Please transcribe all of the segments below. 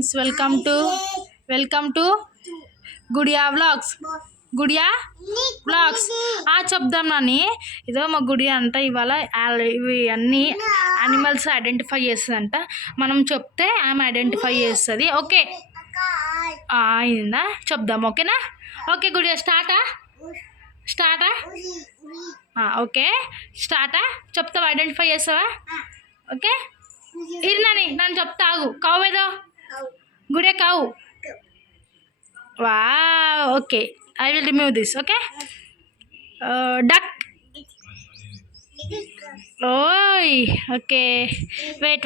Friends, welcome to Gudiya vlogs. చెప్దాం నాని. ఇదో మా గుడియా అంట ఇవాళ ఇవి అన్నీ యానిమల్స్ ఐడెంటిఫై చేస్తుందంట. మనం చెప్తే ఆమె ఐడెంటిఫై చేస్తుంది. ఓకే అయిందా? చెప్దాం. ఓకేనా? ఓకే గుడియా స్టార్టా? ఓకే స్టార్టా? చెప్తావా? ఐడెంటిఫై చేస్తావా? ఓకే ఇది నాని నన్ను చెప్తా. ఆగు. కావు ఏదో గుడియా కావు. వా okay I will remove this. Okay duck. ఓయ్ ఓకే వెయిట్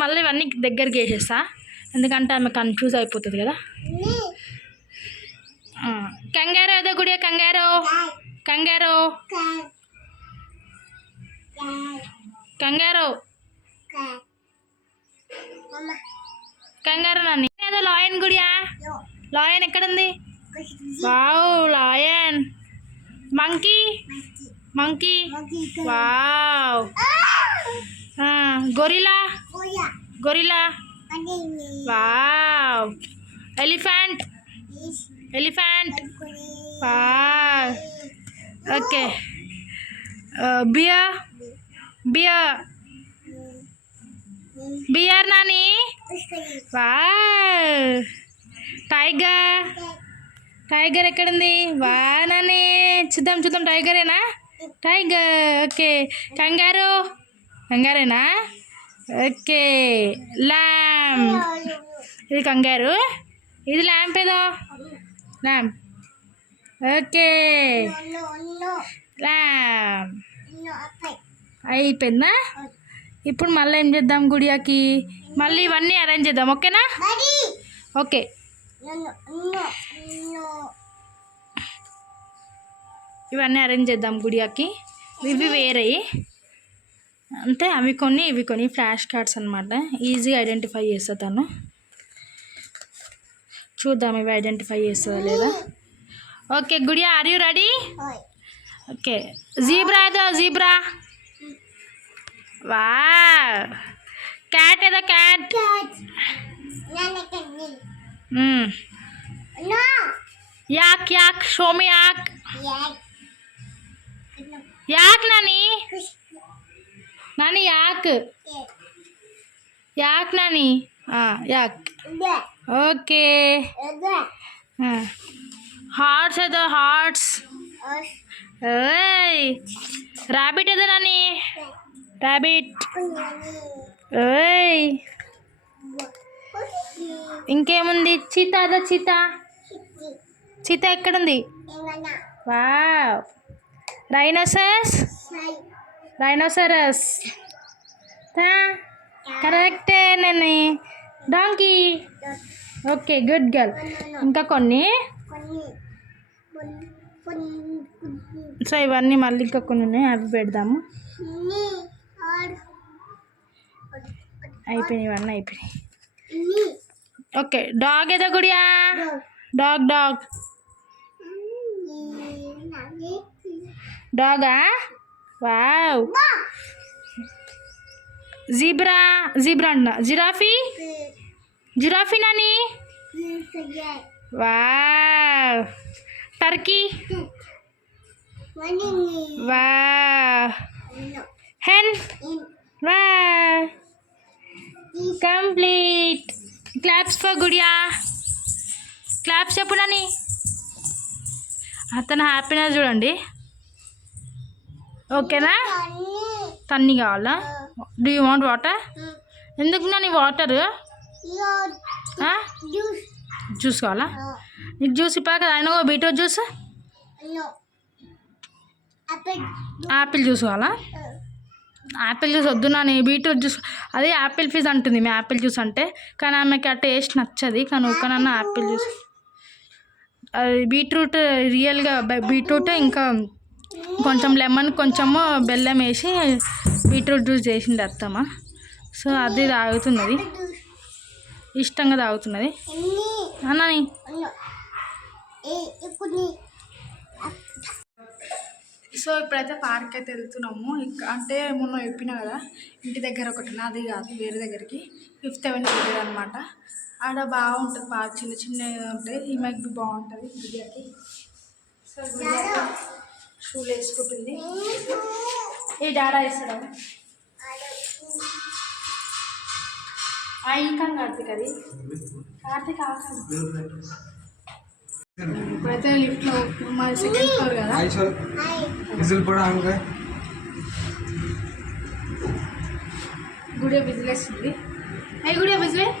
మళ్ళీ ఇవన్నీ దగ్గరికి వేసేస్తా, ఎందుకంటే ఆమె కన్ఫ్యూజ్ అయిపోతుంది కదా. కంగారో ఏదో గుడియా కంగారో నాని. ఏదో లాయన్ గుడియా. లాయన్ ఎక్కడుంది? Wow lion. Monkey wow. Gorilla wow. Elephant wow. Okay bear నాని. వావ్. టైగర్ ఎక్కడుంది? వా నాని చూద్దాం టైగరేనా? టైగర్. ఓకే కంగారేనా? Okay lamp. ఇది కంగారు, ఇది ల్యాంప్. ఏదో ల్యాంప్. ఓకే ల్యాంప్ అయిపోయిందా? ఇప్పుడు మళ్ళీ ఏం చేద్దాం గుడియాకి? మళ్ళీ ఇవన్నీ అరేంజ్ చేద్దాం. ఓకేనా? ఓకే ఇవన్నీ అరేంజ్ చేద్దాం గుడియాకి. ఇవి వేరే అంటే అవి కొన్ని ఇవి కొన్ని ఫ్లాష్ కార్డ్స్ అనమాట. ఈజీగా ఐడెంటిఫై చేస్తా తను. చూద్దాం ఇవి ఐడెంటిఫై చేస్తుందా లేదా. Okay Gudiya are you ready? Okay zebra ఏదో జీబ్రా. వా. క్యాట్ ఏదో cat. Yak show me yak నాని యాక్ నాని యాక్. ఓకే హార్ట్స్ ఏదో హార్ట్స్. ఓయ్ ర్యాబిట్ ఏదో నాని ర్యాబిట్. ఓయ్ ఇంకేముంది? చీతా ఏదో చీతా ఎక్కడుంది? వావ్. రైనోసరస్ కరెక్టే నేను. డాంకీ. Okay good girl. ఇంకా కొన్ని. సో ఇవన్నీ మళ్ళీ ఇంకా కొన్ని ఉన్నాయి, అవి పెడదాము. అయిపోయినాయి ఇవన్నీ అయిపోయినాయి. ఓకే డాగ్ ఏదో గుడియా. డాగా. వావ్. జీబ్రా అంట. జిరాఫీ నాని. Wow. Turkey. Wow. Hen. Wow. Complete. Claps for Gudiya. Claps చెప్పు నాని. అతను హ్యాపీనెస్ చూడండి. ఓకేనా? తన్ని కావాలా? Do you want water? ఎందుకు నాని వాటర్? జ్యూస్ కావాలా నీకు? జ్యూస్ ఇప్పా కదా ఆయన. బీట్రూట్ జ్యూస్, యాపిల్ జ్యూస్ కావాలా? యాపిల్ జ్యూస్ వద్దు నాని, బీట్రూట్ జ్యూస్. అదే యాపిల్ ఫీజ్ అంటుంది మీ యాపిల్ జ్యూస్ అంటే, కానీ ఆమెకి ఆ టేస్ట్ నచ్చది. కానీ ఒకనన్నా యాపిల్ జ్యూస్. అది బీట్రూట్ రియల్గా బీట్రూట్ ఇంకా కొంచెం లెమన్ కొంచెము బెల్లం వేసి బీట్రూట్ జ్యూస్ చేసింది అత్తమ్మ. సో అది తాగుతున్నది, ఇష్టంగా తాగుతున్నది అన్నని. సో ఇప్పుడైతే పార్క్ అయితే వెళ్తున్నాము. అంటే మొన్న చెప్పినా కదా, ఇంటి దగ్గర ఒకటి, నాది కాదు వేరే దగ్గరికి, 5th Avenue దగ్గర అనమాట. ఆడ బాగుంటుంది పార్క్, చిన్న చిన్నగా ఉంటాయి. ఈమెకి బాగుంటుంది గుడియాకి. సో షూలు వేసుకుంటుంది. ఏ డాడా వేస్తాడా ఇంకా కార్తీక్, అది కార్తీక్ ఆకాలి. ఇప్పుడైతే లిఫ్ట్లో మా సెకండ్ ఫ్లోర్ కదా. గుడియా బిజినెస్ ఉంది. అయ్యి గుడియా బిజినెస్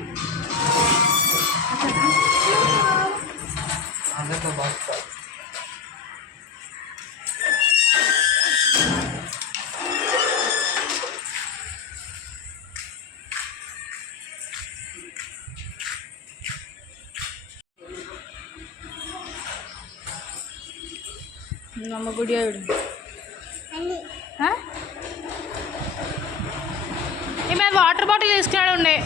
ನಮ್ಮ ಗುಡಿಯ ఈమె వాటర్ బాటిల్ తీసుకున్నాడు ఉండే.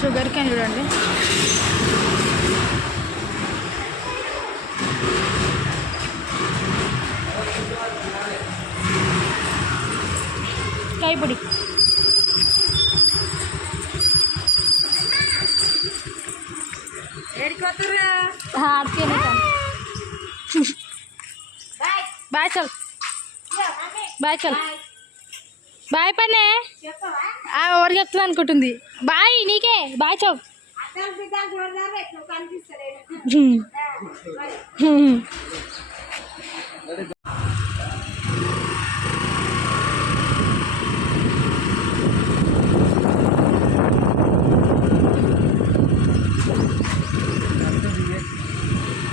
షుగర్ క్యాన్ చూడండి. కాయపొడి బాయ్ చల్, బాయ్ చల్, బాయ్ పనే ఎవరు చెప్తుంది అనుకుంటుంది. బాయ్ నీకే బాయ్ చౌ.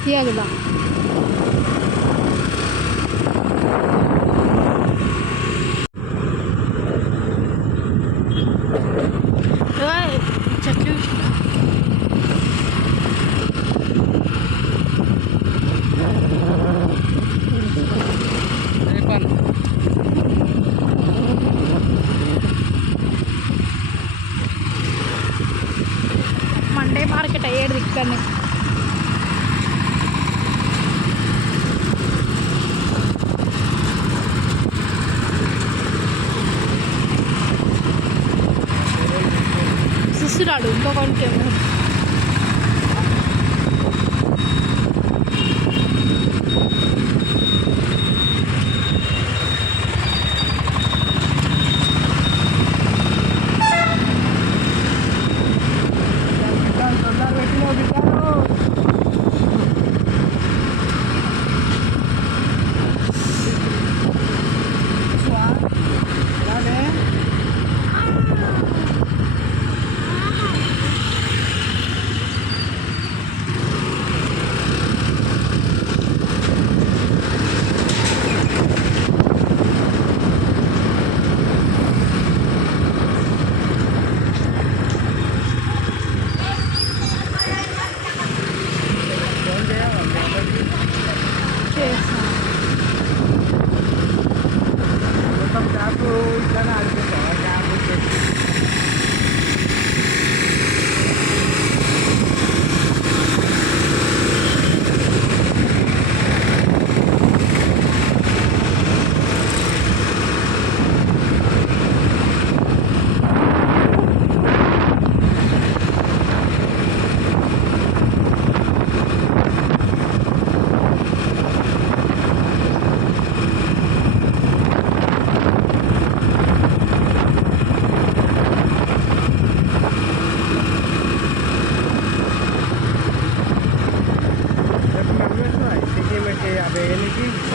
తీయగదా చెట్లు మండే మార్కెట్ అయ్యేది ఇక్కడనే. చూస్తున్నాడు ఇంకొకరికి ఏమో.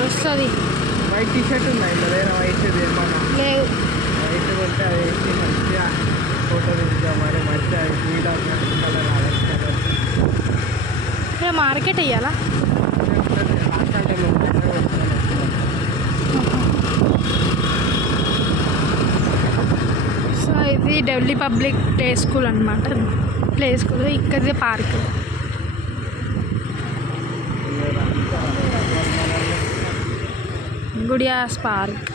వస్తుంది. వైట్ టీషర్ట్ ఉన్నాయి లేదా వైట్ లేదు, వైట్ కొంటే అది వేసి మంచిగా ఫోటో తీద్దాం. మరి మంచిగా స్వీట్ కలర్ ఇక్కడ మార్కెట్ వెయ్యాలా? సో ఇది ఢిల్లీ పబ్లిక్ ప్లే స్కూల్ అనమాట. ప్లే స్కూల్ ఇక్కడే పార్క్. గుడియాస్ పార్క్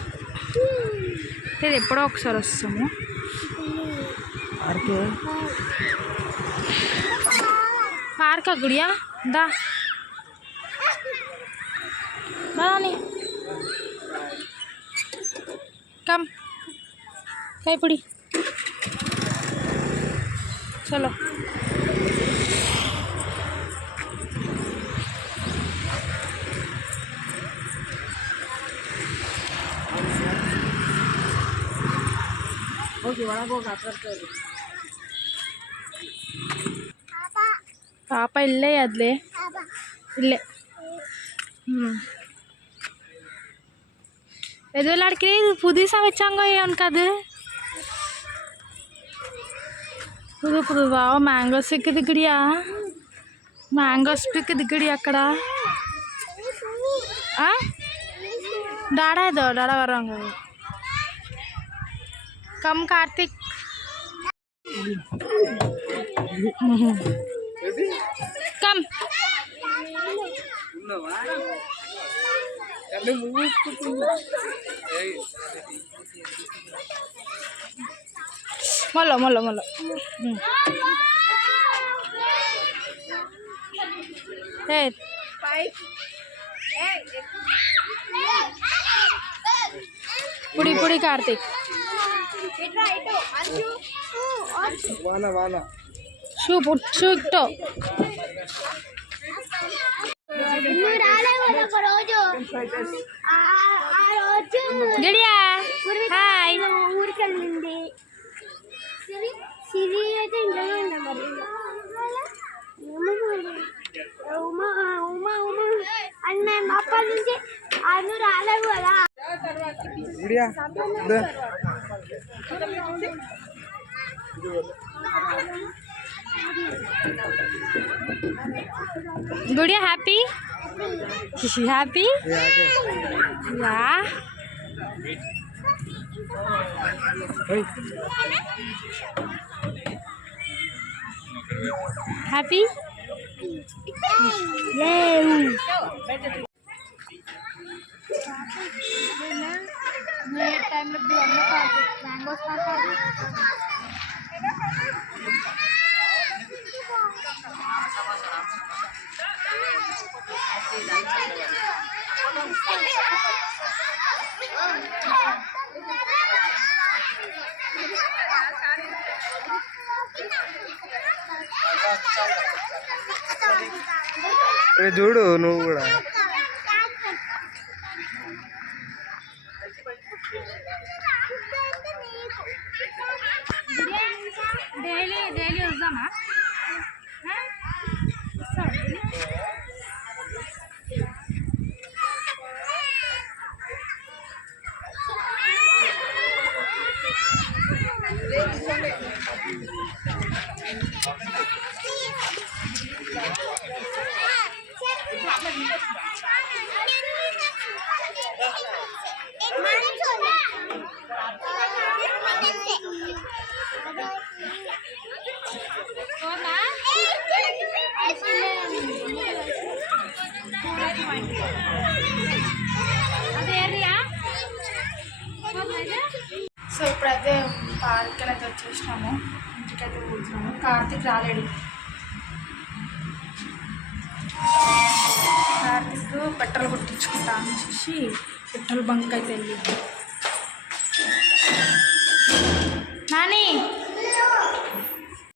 ఇది ఎప్పుడో ఒకసారి వస్తాము. పార్కా గుడియా దా నాని కమ్ కైపుడి చలో ఓకే వడకో కట్టలేదు పాప ఇల్లే అదిలే ఇల్లే एदो लड़की पुदीसा വെച്ചാങ്കോ എനിക്കത് పుదు పుదువా మ్యాంగో స్టిక్ దిగడియా మ్యాంగో స్టిక్ దిగడి అక్కడ డాడా ఏదో డాడా వరంగ కమ్ కార్తిక్ కమ్ మొల్ల మొల్ల మొల్ల పుడి పుడి కార్తిక్ షూ పుట్టు ఇట్టో గడియా హాయ్ ఊరికి వెళ్ళింది సిరి అయితే ఇంట్లోనే ఉన్నా మరి ఉమా ఉమా ఉమా అని మేము అప్పటి నుంచి అను రాలేవు కదా गुड़िया हैप्पी हैप्पी या हैप्पी చూడు నువ్వు కూడా డైలీ డైలీ వద్దామా సో ఇప్పుడైతే పార్క్ అయితే వచ్చేసినాము ఇంటికైతే కూర్చున్నాము కార్తీక్ రాలేడు కార్తీక్ పెట్రోల్ కొట్టించుకుంటా అనేసి పెట్రోల్ బంక్ అయితే వెళ్ళింది నాని